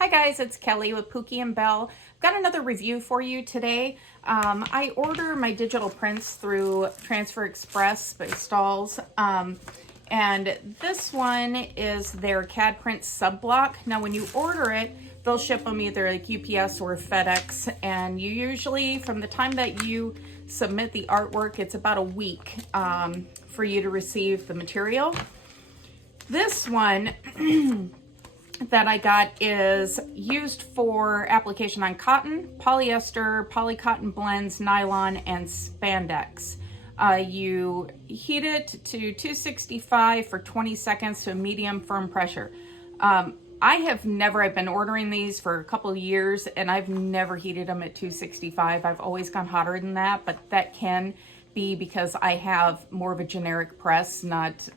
Hi guys, it's Kelly with Pooky and Bell. I've got another review for you today. I order my digital prints through Transfer Express by Stahls. And this one is their CAD print sub block. Now when you order it, they'll ship them either like UPS or FedEx. And you usually, from the time that you submit the artwork, it's about a week for you to receive the material. This one that I got is used for application on cotton, polyester, polycotton blends, nylon, and spandex. You heat it to 265 for 20 seconds to a medium firm pressure. I've been ordering these for a couple of years and I've never heated them at 265. I've always gone hotter than that, but that can be because I have more of a generic press, not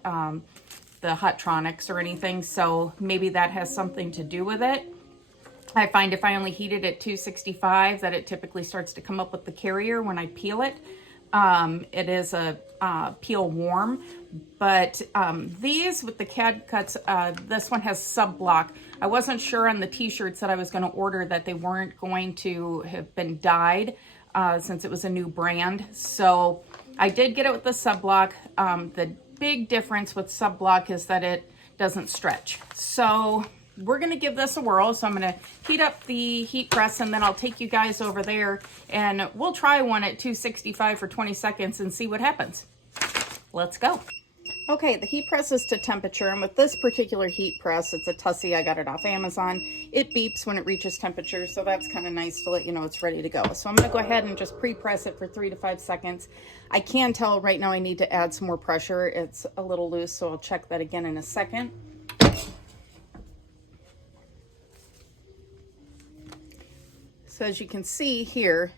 the Hottronics or anything, so maybe that has something to do with it. I find if I only heat it at 265 that it typically starts to come up with the carrier when I peel it. It is a peel warm, but these with the Cad Cutz, this one has sub block. I wasn't sure on the t-shirts that I was going to order that they weren't going to have been dyed since it was a new brand, so I did get it with the sub block. The big difference with sub block is that it doesn't stretch. So we're going to give this a whirl. So I'm going to heat up the heat press and then I'll take you guys over there and we'll try one at 265 for 20 seconds and see what happens. Let's go. Okay, the heat press is to temperature, and with this particular heat press, it's a Tussie. I got it off Amazon. It beeps when it reaches temperature, so that's kind of nice to let you know it's ready to go. So I'm going to go ahead and just pre-press it for 3 to 5 seconds. I can tell right now I need to add some more pressure. It's a little loose, so I'll check that again in a second. So as you can see here,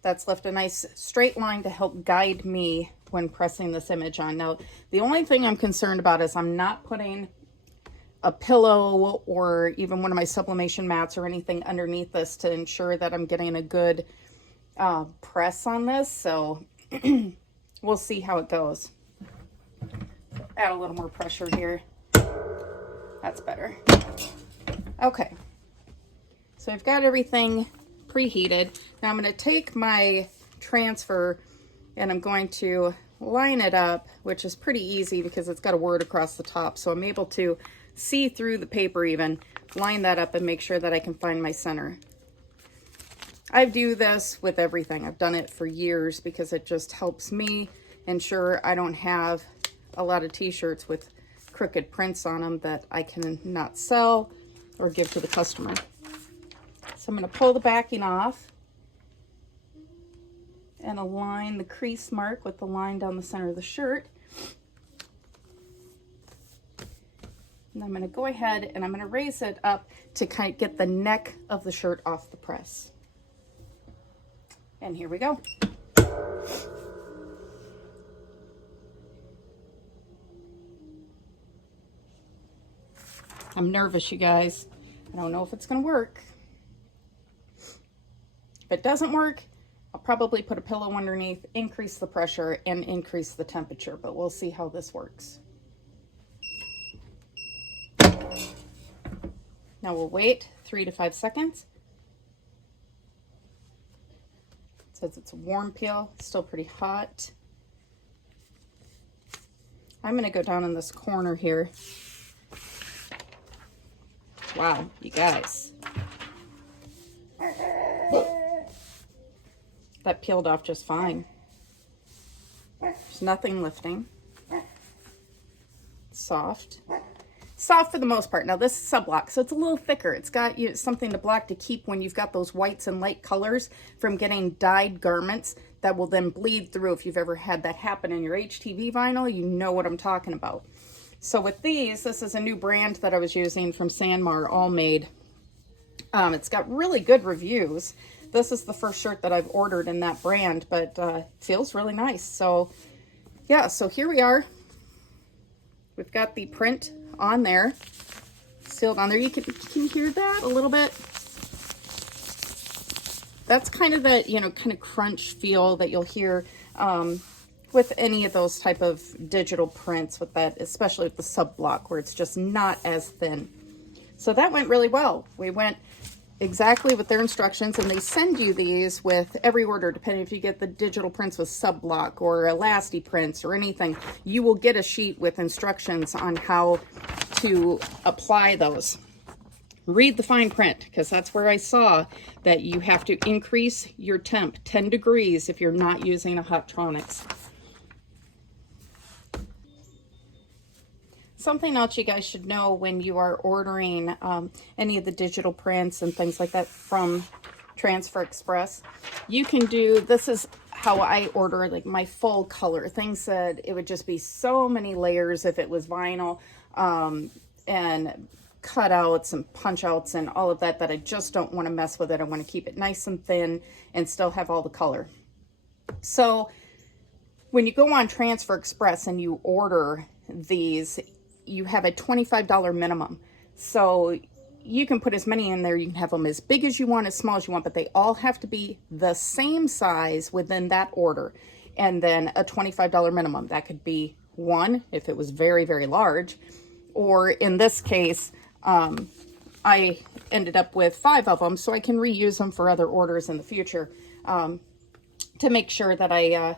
that's left a nice straight line to help guide me when pressing this image on. Now, the only thing I'm concerned about is I'm not putting a pillow or even one of my sublimation mats or anything underneath this to ensure that I'm getting a good press on this. So we'll see how it goes. Add a little more pressure here. That's better. Okay. So I've got everything preheated. Now I'm going to take my transfer and I'm going to line it up, which is pretty easy because it's got a word across the top. So I'm able to see through the paper even, line that up and make sure that I can find my center. I do this with everything. I've done it for years because it just helps me ensure I don't have a lot of t-shirts with crooked prints on them that I can not sell or give to the customer. So I'm going to pull the backing off and align the crease mark with the line down the center of the shirt. And I'm going to go ahead and I'm going to raise it up to kind of get the neck of the shirt off the press. And here we go. I'm nervous, you guys. I don't know if it's going to work. If it doesn't work, I'll probably put a pillow underneath, increase the pressure, and increase the temperature, but we'll see how this works. Now we'll wait 3 to 5 seconds. It says it's a warm peel, still pretty hot. I'm going to go down in this corner here. Wow, you guys. That peeled off just fine. There's nothing lifting. Soft. Soft for the most part. Now this is sub block, so it's a little thicker. It's got something to block to keep when you've got those whites and light colors from getting dyed garments that will then bleed through. If you've ever had that happen in your HTV vinyl, you know what I'm talking about. So with these, this is a new brand that I was using from Sanmar, All Made. It's got really good reviews. This is the first shirt that I've ordered in that brand, but feels really nice. So yeah, so here we are. We've got the print on there, sealed on there. You can hear that a little bit. That's kind of that, kind of crunch feel that you'll hear with any of those type of digital prints with that, especially with the sub block where it's just not as thin. So that went really well. We went exactly with their instructions, and they send you these with every order, depending if you get the digital prints with sub-block or elasti prints or anything, you will get a sheet with instructions on how to apply those. Read the fine print, because that's where I saw that you have to increase your temp 10 degrees if you're not using a Hottronics. Something else you guys should know when you are ordering any of the digital prints and things like that from Transfer Express, you can do, this is how I order like my full color. Things that it would just be so many layers if it was vinyl, and cutouts and punch outs and all of that, that I just don't want to mess with it. I want to keep it nice and thin and still have all the color. So when you go on Transfer Express and you order these, you have a $25 minimum. So you can put as many in there. You can have them as big as you want, as small as you want, but they all have to be the same size within that order. And then a $25 minimum. That could be one if it was very, very large. Or in this case, I ended up with 5 of them, so I can reuse them for other orders in the future, to make sure that I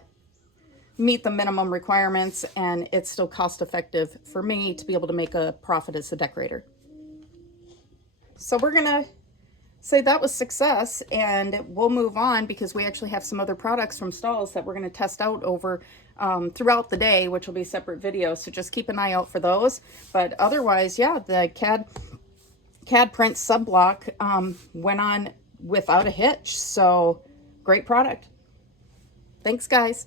meet the minimum requirements and it's still cost effective for me to be able to make a profit as a decorator. So we're gonna say that was success, and we'll move on because we actually have some other products from Stahls that we're going to test out over throughout the day, which will be separate videos, so just keep an eye out for those. But otherwise, yeah, the Cad print sub block went on without a hitch, so great product. Thanks, guys.